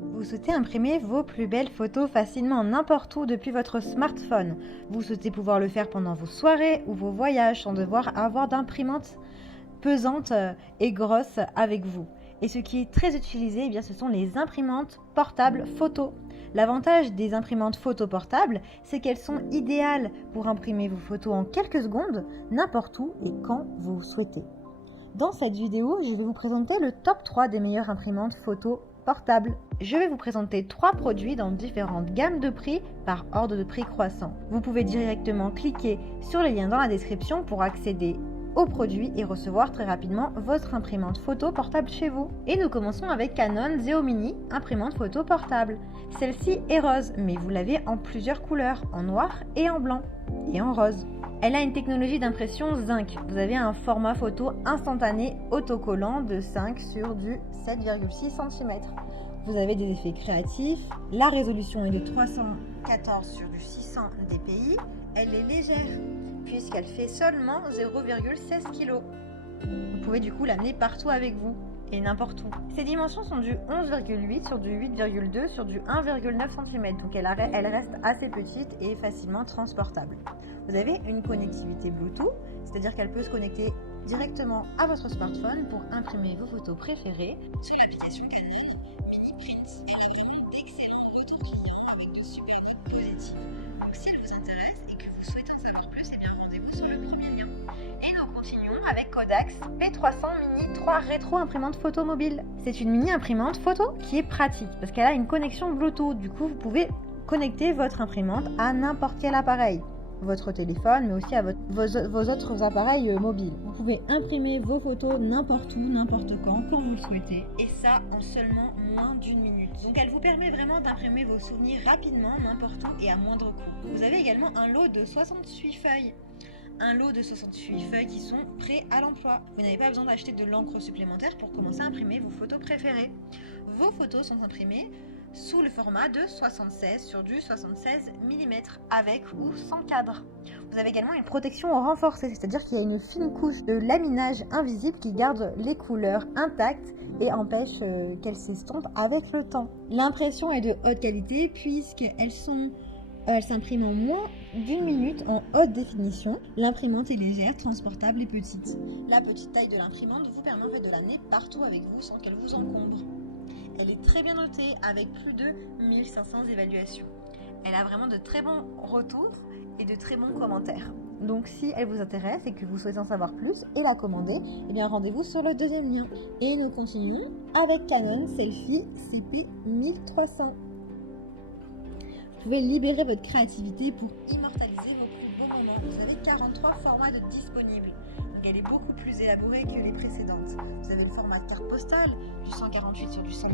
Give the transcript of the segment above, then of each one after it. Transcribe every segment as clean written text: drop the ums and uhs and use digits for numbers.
Vous souhaitez imprimer vos plus belles photos facilement n'importe où depuis votre smartphone. Vous souhaitez pouvoir le faire pendant vos soirées ou vos voyages sans devoir avoir d'imprimante pesante et grosse avec vous. Et ce qui est très utilisé, eh bien, ce sont les imprimantes portables photo. L'avantage des imprimantes photo portables, c'est qu'elles sont idéales pour imprimer vos photos en quelques secondes, n'importe où et quand vous souhaitez. Dans cette vidéo, je vais vous présenter le top 3 des meilleures imprimantes photo portables. Je vais vous présenter 3 produits dans différentes gammes de prix par ordre de prix croissant. Vous pouvez directement cliquer sur les liens dans la description pour accéder aux produits et recevoir très rapidement votre imprimante photo portable chez vous. Et nous commençons avec Canon Zeo Mini, imprimante photo portable. Celle-ci est rose, mais vous l'avez en plusieurs couleurs, en noir et en blanc, et en rose. Elle a une technologie d'impression zinc. Vous avez un format photo instantané autocollant de 5 sur du 7,6 cm. Vous avez des effets créatifs. La résolution est de 314 sur du 600 dpi. Elle est légère puisqu'elle fait seulement 0,16 kg. Vous pouvez du coup l'amener partout avec vous et n'importe où. Ses dimensions sont du 11,8 sur du 8,2 sur du 1,9 cm, donc elle reste assez petite et facilement transportable. Vous avez une connectivité Bluetooth, c'est-à-dire qu'elle peut se connecter directement à votre smartphone pour imprimer vos photos préférées sur l'application Canon Mini Print. Elle a vraiment d'excellents retours clients avec de super notes positives. Donc si elle vous intéresse et que vous souhaitez en savoir plus, eh bien rendez-vous sur le premier lien. Et nous continuons avec Kodak P300 Mini 3 Rétro imprimante photo mobile. C'est une mini imprimante photo qui est pratique parce qu'elle a une connexion Bluetooth. Du coup, vous pouvez connecter votre imprimante à n'importe quel appareil. Votre téléphone, mais aussi à vos autres appareils mobiles. Vous pouvez imprimer vos photos n'importe où, n'importe quand vous le souhaitez. Et ça en seulement moins d'une minute. Donc elle vous permet vraiment d'imprimer vos souvenirs rapidement, n'importe où et à moindre coût. Vous avez également un lot de 68 feuilles. Un lot de 68 feuilles qui sont prêts à l'emploi. Vous n'avez pas besoin d'acheter de l'encre supplémentaire pour commencer à imprimer vos photos préférées. Vos photos sont imprimées sous le format de 76 sur du 76 mm avec ou sans cadre. Vous avez également une protection renforcée, c'est-à-dire qu'il y a une fine couche de laminage invisible qui garde les couleurs intactes et empêche qu'elles s'estompent avec le temps. L'impression est de haute qualité puisqu'elles s'impriment en moins d'une minute en haute définition. L'imprimante est légère, transportable et petite. La petite taille de l'imprimante vous permet en fait de l'amener partout avec vous sans qu'elle vous encombre. Elle est très bien notée avec plus de 1500 évaluations. Elle a vraiment de très bons retours et de très bons commentaires. Donc si elle vous intéresse et que vous souhaitez en savoir plus et la commander, eh bien rendez-vous sur le deuxième lien. Et nous continuons avec Canon Selphy CP1300. Vous pouvez libérer votre créativité pour immortaliser vos plus beaux moments. Vous avez 43 formats de disponibles. Donc elle est beaucoup plus élaborée que les précédentes. Vous avez le format carte postale, du 148 sur du 100 mm,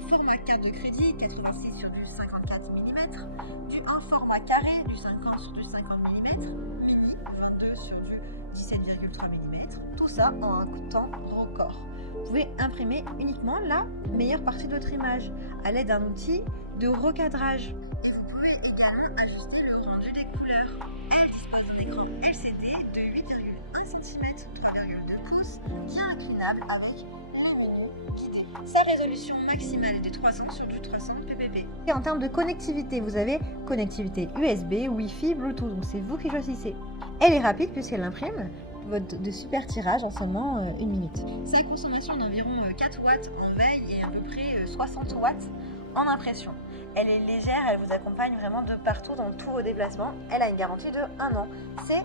format carte de crédit, 86 sur du 54 mm, du 1 format carré, du 50 sur du 50 mm, mini 22 sur du 17,3 mm. Tout ça en un temps record. Vous pouvez imprimer uniquement la meilleure partie de votre image à l'aide d'un outil de recadrage. Et vous pouvez également ajuster le rendu des couleurs. Elle dispose d'un écran LCD de 8,1 cm 3,2 pouces qui est inclinable avec les menus guidés. Sa résolution maximale est de 300 sur du 300 ppp. Et en termes de connectivité, vous avez connectivité USB, Wi-Fi, Bluetooth, donc c'est vous qui choisissez. Elle est rapide puisqu'elle imprime de super tirages en seulement une minute. Sa consommation d'environ 4 watts en veille et à peu près 60 watts en impression. Elle est légère, elle vous accompagne vraiment de partout dans tous vos déplacements. Elle a une garantie de 1 an. C'est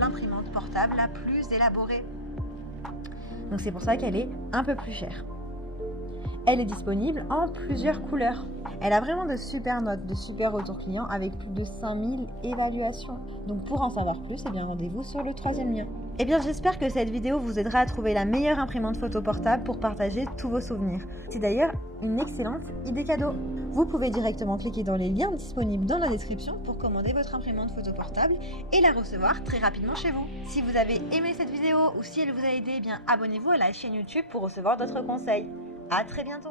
l'imprimante portable la plus élaborée. Donc c'est pour ça qu'elle est un peu plus chère. Elle est disponible en plusieurs couleurs. Elle a vraiment de super notes, de super retours clients avec plus de 5000 évaluations. Donc pour en savoir plus, eh bien rendez-vous sur le troisième lien. Eh bien j'espère que cette vidéo vous aidera à trouver la meilleure imprimante photo portable pour partager tous vos souvenirs. C'est d'ailleurs une excellente idée cadeau. Vous pouvez directement cliquer dans les liens disponibles dans la description pour commander votre imprimante photo portable et la recevoir très rapidement chez vous. Si vous avez aimé cette vidéo ou si elle vous a aidé, eh bien abonnez-vous à la chaîne YouTube pour recevoir d'autres conseils. À très bientôt!